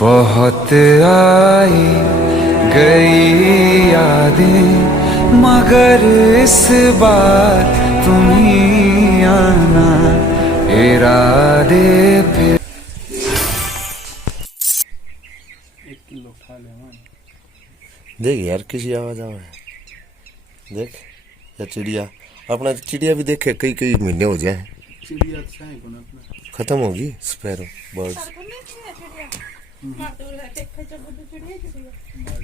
बहुत आई गई यादें मगर इस बार तुम ही आना इरादे फिर। 1 किलो उठा ले man। देख यार किसी आवाज आवा है, देख या चिड़िया। अपना चिड़िया भी देखे कई कई महीने हो जाए, चिड़िया तो है कौन अपना खत्म होगी स्पैरो बर्ड्स।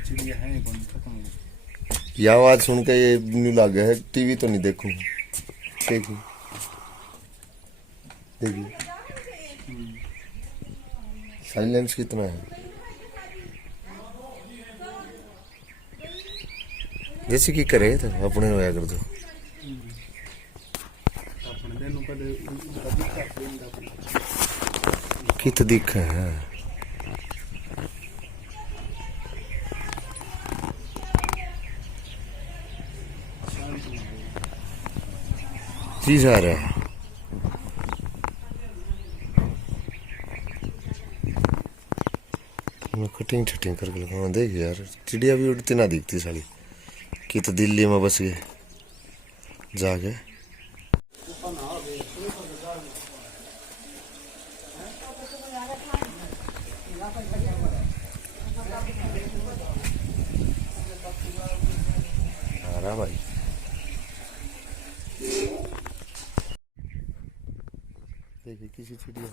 चिड़िया है कौन खत्म हो गई। ये आवाज सुन के ये न्यू लग है टीवी तो नहीं देखूं। देखिए देखिए साइलेंस कितना है, जैसे कि करे तो अपने होया कर दो। अपने देनु कदे कभी काट देंदा कित दिख है चीज आ रहा है। मैं कटिंग छटिंग करके लगाऊं। देख यार चिड़िया भी उड़ती ना दिखती साली कि तो दिल्ली में बस गए जाके। आ रहा भाई देखिए किसी चिड़िया